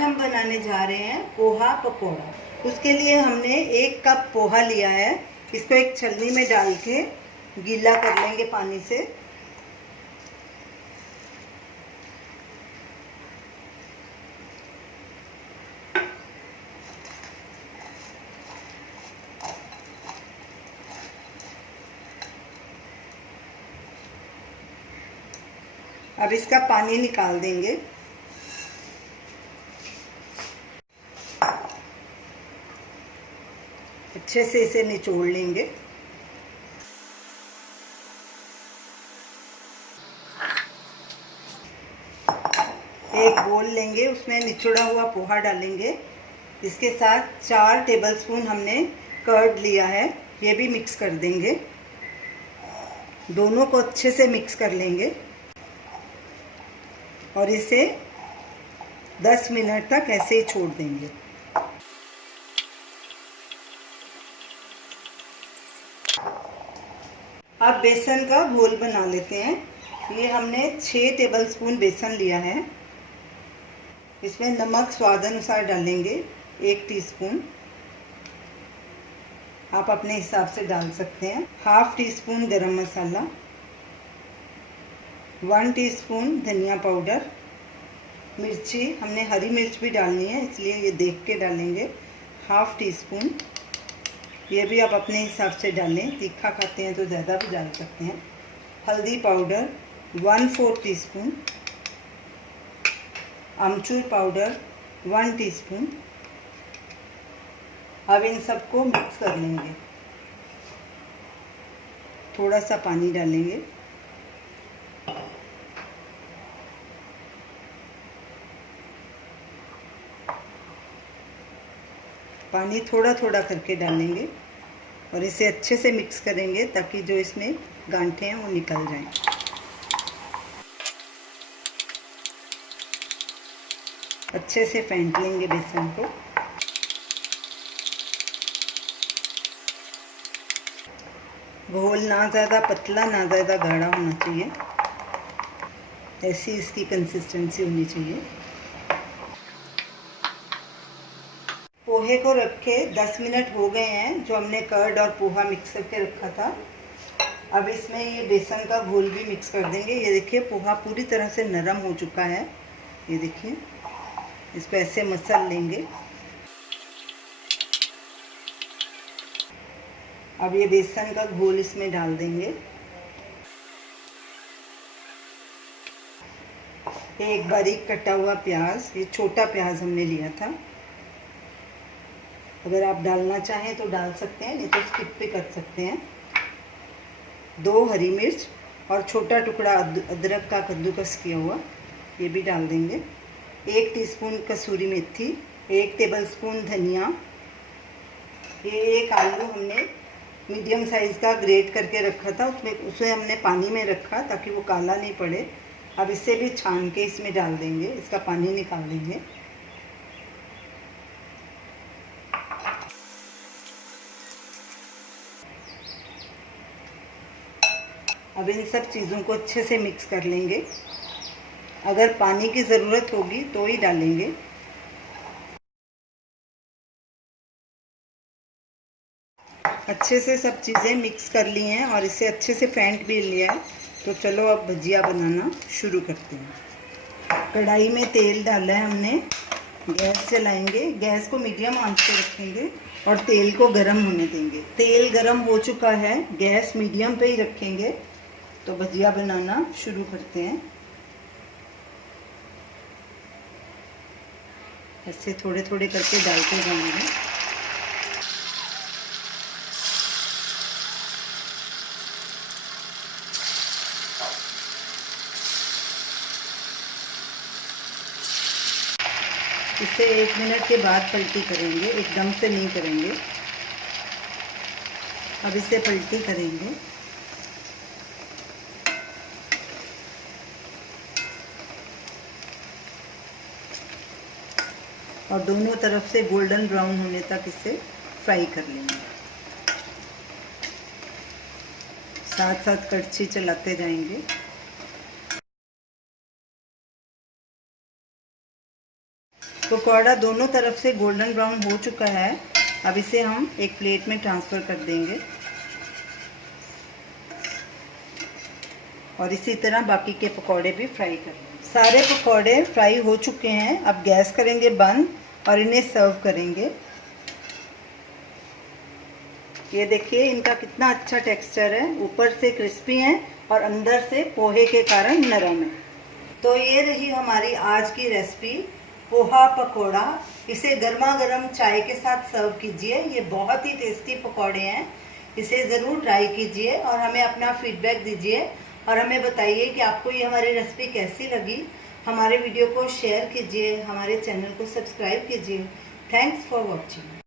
हम बनाने जा रहे हैं पोहा पकौड़ा। उसके लिए हमने 1 कप पोहा लिया है। इसको एक छलनी में डाल के गीला कर लेंगे पानी से। अब इसका पानी निकाल देंगे। अच्छे से इसे निचोड़ लेंगे। एक बोल लेंगे, उसमें निचोड़ा हुआ पोहा डालेंगे। इसके साथ 4 टेबलस्पून हमने कर्ड लिया है, ये भी मिक्स कर देंगे। दोनों को अच्छे से मिक्स कर लेंगे और इसे 10 मिनट तक ऐसे ही छोड़ देंगे। अब बेसन का घोल बना लेते हैं। ये हमने 6 टेबलस्पून बेसन लिया है। इसमें नमक स्वाद अनुसार डालेंगे, 1 टीस्पून। आप अपने हिसाब से डाल सकते हैं। हाफ टीस्पून गरम मसाला, 1 टीस्पून धनिया पाउडर। मिर्ची हमने हरी मिर्च भी डालनी है, इसलिए ये देख के डालेंगे। हाफ टीस्पून, ये भी आप अपने हिसाब से डालें। तीखा खाते हैं तो ज़्यादा भी डाल सकते हैं। हल्दी पाउडर 1/4 टीस्पून। अमचूर पाउडर 1 टीस्पून। अब इन सबको मिक्स कर लेंगे। थोड़ा सा पानी डालेंगे। पानी थोड़ा थोड़ा करके डालेंगे और इसे अच्छे से मिक्स करेंगे ताकि जो इसमें गांठें हैं वो निकल जाएं। अच्छे से फेंट लेंगे बेसन को। घोल ना ज़्यादा पतला ना ज़्यादा गाढ़ा होना चाहिए, ऐसी इसकी कंसिस्टेंसी होनी चाहिए। पोहे को रखे 10 मिनट हो गए हैं, जो हमने कर्ड और पोहा मिक्स करके रखा था। अब इसमें ये बेसन का घोल भी मिक्स कर देंगे। ये देखिए पोहा पूरी तरह से नरम हो चुका है। ये देखिए, इसको ऐसे मसल लेंगे। अब ये बेसन का घोल इसमें डाल देंगे। एक बारीक कटा हुआ प्याज, ये छोटा प्याज हमने लिया था। अगर आप डालना चाहें तो डाल सकते हैं, नहीं तो स्किप भी कर सकते हैं। 2 हरी मिर्च और छोटा टुकड़ा अदरक का कद्दूकस किया हुआ, ये भी डाल देंगे। 1 टीस्पून कसूरी मेथी, 1 टेबलस्पून धनिया। ये 1 आलू हमने मीडियम साइज़ का ग्रेट करके रखा था, उसे हमने पानी में रखा ताकि वो काला नहीं पड़े। अब इसे भी छान के इसमें डाल देंगे, इसका पानी निकाल देंगे। अब इन सब चीज़ों को अच्छे से मिक्स कर लेंगे। अगर पानी की ज़रूरत होगी तो ही डालेंगे। अच्छे से सब चीज़ें मिक्स कर ली हैं और इसे अच्छे से फेंट भी लिया है। तो चलो अब भजिया बनाना शुरू करते हैं। कढ़ाई में तेल डाला है हमने, गैस चलाएंगे। गैस को मीडियम आंच पे रखेंगे और तेल को गर्म होने देंगे। तेल गर्म हो चुका है, गैस मीडियम पे ही रखेंगे। तो भजिया बनाना शुरू करते हैं। ऐसे थोड़े थोड़े करके डालते जाएंगे। इसे 1 मिनट के बाद पलटी करेंगे, एकदम से नहीं करेंगे। अब इसे पलटी करेंगे। और दोनों तरफ से गोल्डन ब्राउन होने तक इसे फ्राई कर लेंगे। साथ साथ कड़छी चलाते जाएंगे। पकौड़ा दोनों तरफ से गोल्डन ब्राउन हो चुका है। अब इसे हम एक प्लेट में ट्रांसफ़र कर देंगे और इसी तरह बाकी के पकौड़े भी फ्राई कर लेंगे। सारे पकौड़े फ्राई हो चुके हैं। अब गैस करेंगे बंद और इन्हें सर्व करेंगे। ये देखिए इनका कितना अच्छा टेक्सचर है, ऊपर से क्रिस्पी है और अंदर से पोहे के कारण नरम है। तो ये रही हमारी आज की रेसिपी, पोहा पकौड़ा। इसे गर्मा गर्म चाय के साथ सर्व कीजिए। ये बहुत ही टेस्टी पकौड़े हैं, इसे ज़रूर ट्राई कीजिए और हमें अपना फीडबैक दीजिए और हमें बताइए कि आपको ये हमारी रेसिपी कैसी लगी। हमारे वीडियो को शेयर कीजिए, हमारे चैनल को सब्सक्राइब कीजिए। Thanks for watching.